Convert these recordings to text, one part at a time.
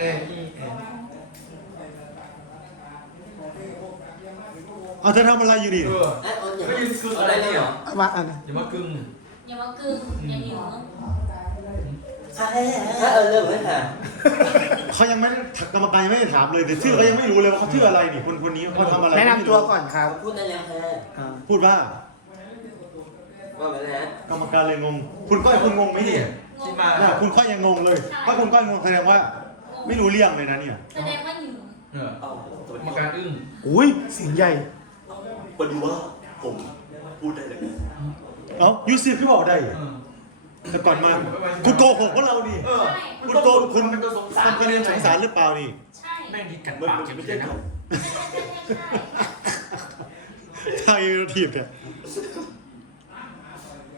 เอาเธอทำอะไรอยู่ดิอะไรนี่เมาอันนี้อย่ามากึ่งอย่ามากึ่งอย่าหิวเขายังไม่ถักกรรมการยังไม่ถามเลยแต่ชื่อเขายังไม่รู้เลยว่าเขาชื่ออะไรนี่คนคนนี้เขาทำอะไร แนะนำตัวก่อนครับพูดได้ยังแค่พูดว่า ว่าอะไรกรรมการเลยงง คุณก้อยคุณงงไหมเนี่ยคุณก้อยยังงงเลยถ้าคุณก้อยงงแสดงว่าไม่รู้เรื่องเลยนะเนี่ยแสดงว่ายิวเออเอาตัวประการอึ้งอุ้ยสิ่งใหญ่ปรดูว่าผมพูดได้เลยเอ้ายูซีพี่บอกได้แต่ก่อนมากูโกหกพวกเราดิกูโกหกคุณทำคะแนนสงสารหรือเปล่านี่ใช่แม่งคิดกันปากจะไม่ได้นะไทยทีบเนี่ย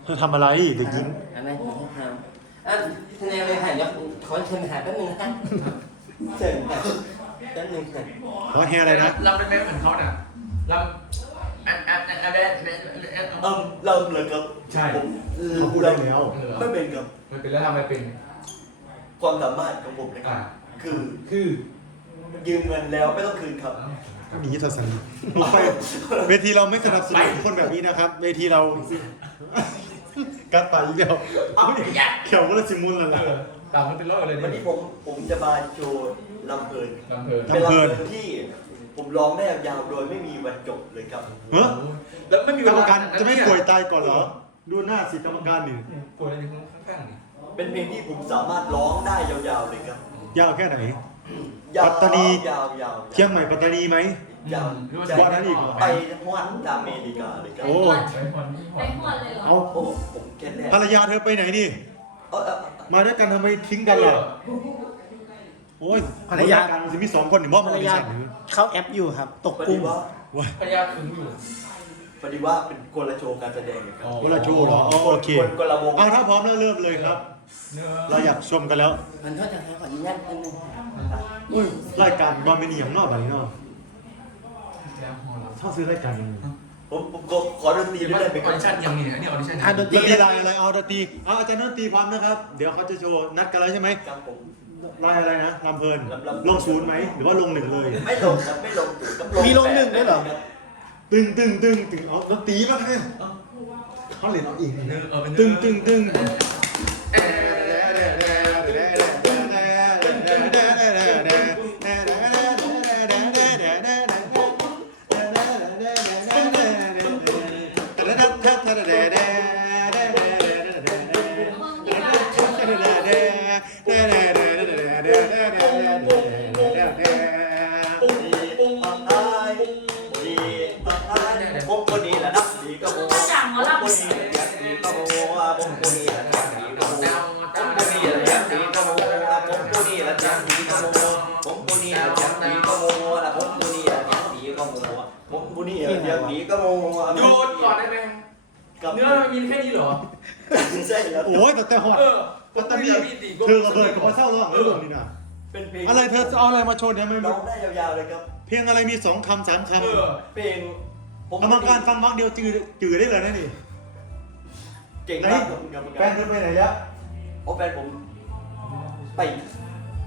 เธอทำอะไรเด็กหญิงอะไรของพวกเราทนายไปหายกขอเชิญหายแป๊บนึงนะเชิญแป๊บนึงขอเฮอะไรนะเราเป็นแม่เห็นเขาเนี่ยเราเอิ่มเริ่มเลยครับใช่ผมพูดได้แล้วไม่เป็นครับไม่เป็นแล้วทำไมเป็น ความสามารถของผมนะครับคือคือ ยืมเงินแล้วไม่ต้องคืนครับมียทธศาสตร์เวทีเราไม่สนับสนุนคนแบบนี้นะครับ เวทีเรากัดปลาอเดียวเอาอย่างเขียวก็ละสิมุนแล้วล่ะตางมันเป็นร้อยเลยวันนี้ผมผมจะมาโจรลำเพลินลำเพลินที่ผมร้องได้ยาวโดยไม่มีวันจบเลยครับเฮ้แล้วไม่มีกรรมการจะไม่ป่วยตายก่อนเหรอ ดูหน้าสิกรรมการหนึ่งป่วยอะไร่อข้างๆเป็นเพลงที่ผมสามารถร้องได้ยาวๆ เลยครับ ยาวแค่ไหน ปัตตานีเชียงใหม่ปัตตานีไหมยาวว่านั้นอีกไปฮวนดาเมริกาเลยครับโอ้ไปฮวนเลยาผมแค่ภรรยาเธอไปไหนนี่ มาด้วยกันทำไมทิ้งกันล่ะโอ้ยภรรยากัมีสองคนหรือว่าภรรยาเขาแอปอยู่ครับ ตกกุ้งภรรยาถึงอยู่พอดีว่าเป็นกลาโชการแสดงครับโกลโชหรอโอเคโกลาโมงอ่าถ้าพร้อมแล้วเริ่มเลยครับ เราอยากชมกันแล้ว มันก็จะแขออนุญาตนิ้นเึงรายการบอลเมเนียงนอกไปเนาะชอบซื้อรายการผมผมขอดนตรีไม่ได้เป็นออนเสิรนตยังมีเนี่ยนี่ออดิชั่นอ่ะดนตรีอะไรอะไรออดนตรีเอาอาจารย์ดนตรีพร้อมนะครับ เดี๋ยวเขาจะโชว์นัดกันแล้วใช่ไหมจำผมลอยอะไรนะลำเพลินลงศูนย์ไหมหรือว่าลงหนึ่งเลยไม่ลงไม่ลงมีลงหนึ่งได้หรอตึงตึงตึงตึงเอาดนตรีมาให้เขาเล่นเอาอีกตึงตึงตึง da da da da da กับเนื้อมันมีแค่นี้เหรอใช่แล้วโอ้ยแต่แต่หอดปัตตานีเธอระเบิดกับพระเศร้าระหว่งเรื่องนี้นะเป็นเพลงอะไรเธอจะเอาอะไรมาโชว์เนี่ยไม่รู้องได้ยาวๆเลยครับเพียงอะไรมีสองคำสามคำเออเพลงผมกรรการฟังมากเดียวจืดจืดได้เลยนั่นนี่เก่งมากแฟนเธอไปไหนยะโอ้แฟนผมไป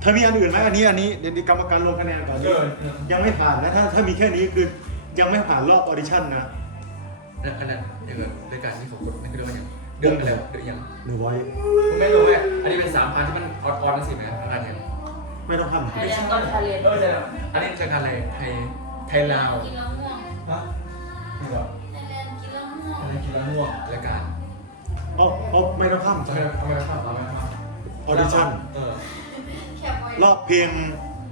เธอมีอันอื่นไหมอันนี้อันนี้ เดี๋ยวกรรมการลงคะแนนก่อนยังไม่ผ่านนะถ้าถ้ามีแค่นี้คือยังไม่ผ่านรอบออดิชั่นนะอันนั้นเดออโดยการที่ของคนไม่เรื่องอย่างเดิมไปแล้วหือยังเดือว่าไม่รู้แมอันนี้เป็นสามพันที่มันออดออดนั่นสิไหมครับอาจารย์ไม่ต้องทำไม่ใช่ต้นทะเลด้วยเลยอันนี้จะทะไรไทยไทยลาวกินละม่วงฮะไม่รู้กินละม่วงรายการเอาเอาไม่ต้องทำใช่ไหมไม่ต้องทำามเอาไม่ต้องข้ามออดิชั่นรอบเพียง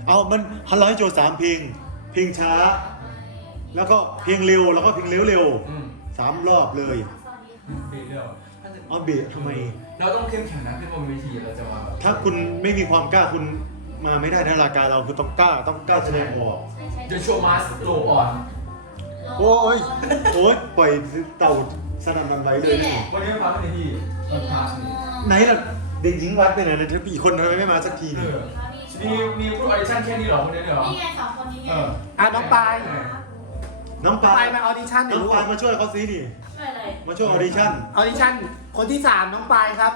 เอามันฮันร้อยโจสามเพียงเพียงช้า แล้วก็เพียงเร็วแล้วก็เพียงเร็วเร็วสามรอบเลยเอาเบียดทำไม เราต้องเข้มแข็งนะที่บนเวทีเราจะมา ถ้าคุณไม่มีความกล้าคุณมาไม่ได้นะรายการเราคือต้องกล้าต้องกล้าแสดงออกจะโชว์มาสโตอ่อน โอ้ย โอ้ยปล่อยเต่าสนามนันไว้เลยนี่วันนี้มาไหนพี่ไหนล่ะเด็กหญิงวัดไปไหนนะถ้ปีคนทำไมไม่มาสักทีนึงมีมีผู้ออเดชั่นแค่นี้หรอคนนี้เหรอนี่ไงสองคนนี้ไงอ่ะน้องปายน้องปลาไปมาออดิชั่นน้องปลามาช่วยเขาซีดีมาช่วยออดิชั่นออดิชั่นคนที่สามน้องปลายครับ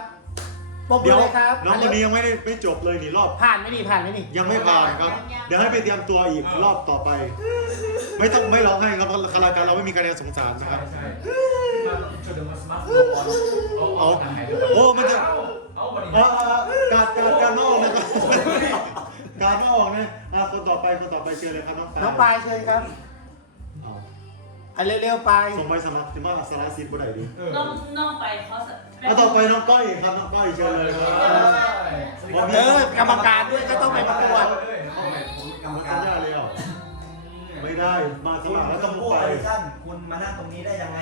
ปกเดี๋ยวครับ น้องคนนี้ยังไม่ได้ไม่จบเลยนี่รอบ ผ่านไม่ดีผ่านไม่ดียังไม่ผ่านครับ เดี๋ยวให้ไปเตรียมตัวอีกรอบต่อไป ไม่ต้องไม่ร้องให้เราคาราการเราไม่มีคะแนนสงสารนะครับเอาโอ้มันจะ เอาการการการนอกนะครับการไม่ออกนะคนต่อไปคนต่อไปเชิญเลยครับน้องปลาย น้องปลายเชิญครับอันเร็วๆไปสมัยสัาระสมายสลัะซีดบุได้ดีน้องน้องไปเขาสัแล้วต่อไปน้องก้อยครับน้องก้อยเชิญเลยครับเออกรรมการด้วยก็ต้องไปประกวดกรรมการได้เลยไม่ได้มาสมัครแล้วต้องไปคุณมานั่งตรงนี้ได้ยังไง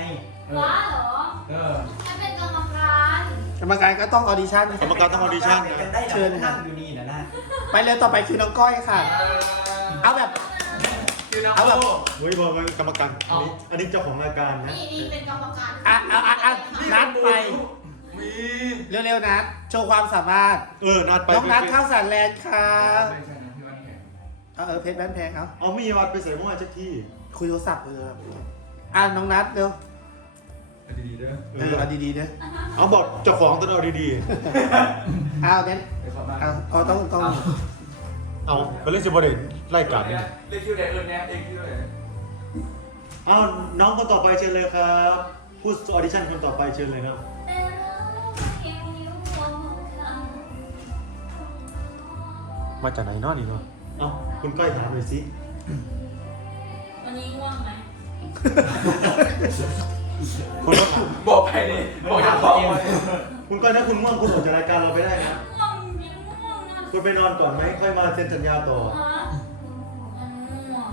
ว้าหรอเออเป็นกรรมการ กรรมการก็ต้องออดิชั่นกรรมการต้องออดิชั่นเชิญนั่งอยู่นี่นะนะ ไปเลยต่อไปคือน้องก้อยค่ะเอาแบบิวนะคบมุ้ยบอกกรรมการอันนี้อันนี้เจ้าของรายการนะนี่เป็นกรรมการอ่ะอ่ะอ่ะนัดไปมีเร็วๆนัดโชว์ความสามารถเออนัดไปน้องนัดข้าวสารแลนด์ครับเออเพชรแบนแพงเราบเอามีวัดไปใส่เมื่อวานเจ้าที่คุยโทรศัพท์เอออ่ะน้องนัดเร็วดีๆเด้อเออดีๆเด้อเอาบอกเจ้าของต้องเอาดีๆอ้าวเบนเอาต้องต้องเอาไปเล่นจิบอดีไล่กลับเนี่ยเล่นชื่อเด็กเลยเนี่ยเองชื่ออะไอ้าวน้องคนต่อไปเชิญเลยครับพูดออดิชั่นคนต่อไปเชิญเลยครับมาจากไหนน้อนี่เนาะเอาคุณก้อยถามเลยสิวันนี้ว่างไหมบอกไปนี่ บอกย่าบอกคุณก็ถ้าคุณง่วงคุณออกจากรายการเราไปได้นะคุณไปนอนก่อนไหมค่อยมาเซ็นสัญญาต่อ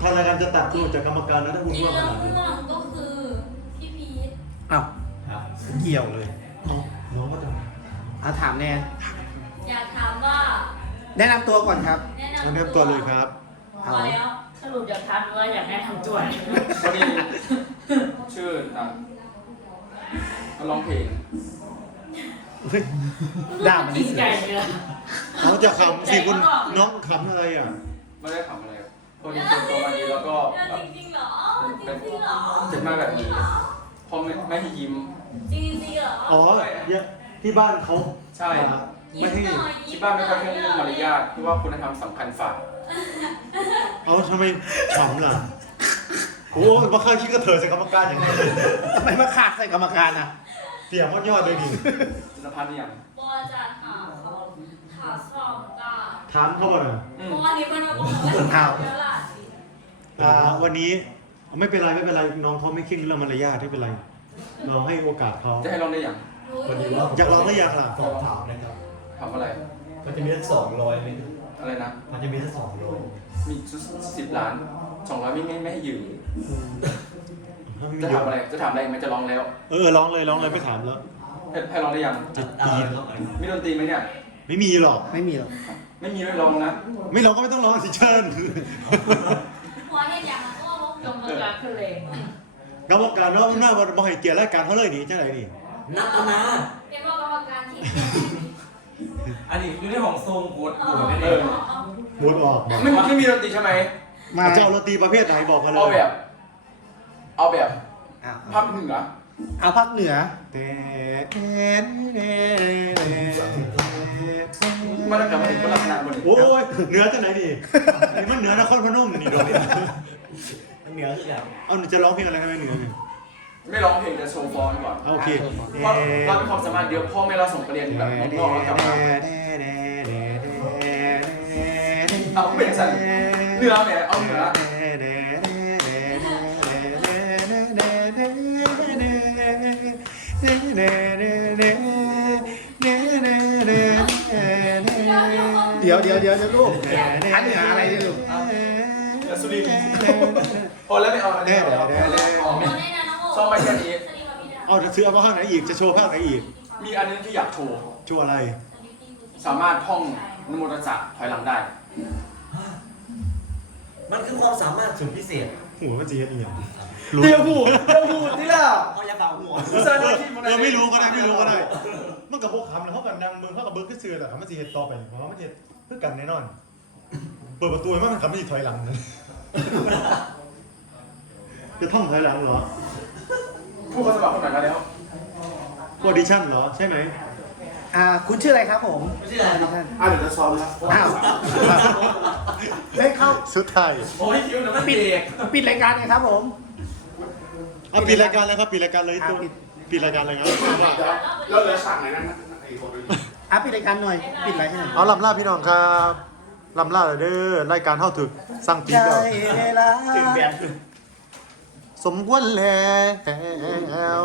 ทางรายการจะตัดคุณจากกรรมการนะถ้าคุณว่างจริงแล้วคงก็คือ พี่พีทอ้าวเกี่ยวเลยน้องก็จะมอ่ถามแน่อยากถามว่า แนะนำตัวก่อนครับ แนะนำตัวเลยครับเอาสรุปอยากถามวยอยากแนะนำจวนชื่อลองเพลงด่ามันดีสุดเขาจะขำสิคุณน้องขำอะไรอ่ะ ไม่ได้ขำอะไร คนจริงๆวันนี้แล้วก็จริงจริงเหรอ จริงจริงเหรอจะมากแบบนี้พอไม่ไม่ยิ้ม จริงจริงเหรอ อ๋อเนี่ที่บ้านเขา ใช่ไม่ที่ที่บ้านไม่ค่อยให้มมารยาทที่ว่าคุณธรรมสำคัญฝาาเอาทำไมขำล่ะโอ้มาข่าคิดก็เถอะใส่กรรมการอย่างนี้ทำไมมาขาดใส่กรรมการอ่ะเตรียมหมดยอดเลยดิสารพันยังบอจะถามเขาขาวสอบกาถามเขาบ่อยวันนี้คนมาบอกว่าข่าวเยอะวันนี้ไม่เป็นไรไม่เป็นไรน้องเขาไม่ขึ้นเรื่องมารยาทไม่เป็นไร เราให้โอกาสเขาจะให้ลองได้ยังพอดีวอยากลองก็อยากล่ะสอบถามนะครับถามอะไรมันจะมีทั้งสองร้อยไหมอะไรนะ มันจะมีทั้งสองร้อยมีสิบล้านสองร้อยไม่ไม่ให้ยืมจะทำอะไร จะทำอะไรมันจะร้องแล้ว เออร้องเลย ร้องเลย ไม่ถามแล้ว ให้ร้องได้ยังจะตีมีดนตรีไหมเนี่ย ไม่มีหรอก ไม่มีหรอก ไม่มีไม่ร้องนะ ไม่ร้องก็ไม่ต้องร้องสิเชิญหัวเห้อย่างก็ว่าวงจงกระคือเลงกรรมการเนาะหน้าบันมองห็เกียร์แล้วการเขาเลยหนีจะไหนหนีนักนาเรียกว่ากรรมการที่อันนี้คือเรื่องของโซงบดบดชองบวชอกไม่ไม่มีดนตรีใช่ไหม มาเจ้าดนตรีประเภทไหนบอกมาเลยเอาแบบาแบบภาคเหนือเอาภาคเหนือเต้นมาตั้งแต่มาถึงพลังงานโอ้ยเหนือจะไหนดีมันเหนือนครพนมนี่โดนเหนือคืออะไเอาจะร้องเพลงอะไรกันไหมเหนือไม่ร้องเพลงจะโชว์ฟอนก่อนโอเคเพราะเราเป็นความสามารถเดียวพ่อไม่เราส่งไปเรียนแบบนอกแล้วกลับมาเอาเป็นสั่นเหนือแหมเอาเหนือเดี๋ยวเดี๋ยวเดี๋ยวจะรูกอันนหาอะไรรูจะสุรินพอแล้วไม่เอาแน่เดี๋ยวแน่เดี๋ยวชอบไปแค่นี้เอาจะซื้อเอาภาพไหนอีกจะโชว์ภาพไหนอีก มีอันนึงที่อยากโชว์โชว์อะไร สามารถท่องนโมตจักถอยหลังได้ มันคือความสามารถสุดพิเศษหัวก็จีนอีกอย่างเดียวหูเดียวหู้ที่ล่ะเขาอยากเอาหัวเราไม่รู้ก็ได้ไม่รู้ก็ได้ มันกับพวกคำเลยวเขากับนางมึงเขากับเบิร์กที่เชื่อแต่เขาไม่จีดต่อไปเพราะไม่จีดเพื่อกันแน่นอน เปิดประตูมันทำให้ถอยหลังนะจะท่องถอยหลังเหรอพวกเขาจะบอกขนาดนั้นแล้ว โคดิชั่นเหรอ ใช่ไหมอ่า คุณชื่ออะไรครับผม ชื่ออะไรครับท่านอ่าเดี๋ยวจะซ้อมนะครับเฮ้ยเข้าสุดท้าย โอ้ยคิวแล้วปิด ปิดรายการเลยครับผมอ่ะปิดรายการแล้วครับปิดรายการเลยตัวปิดรายการเลยครับแล้วเหลือสั่งอะไรนะไอ้คนนี้อาปิดรายการหน่อย ปิดอะไรให้หน่อยอ๋อลำลาพี่น้องครับลำลาเลยเด้อ รายการเท่าถึกสร้างปีเดียถึงแบบสมควรแล้ว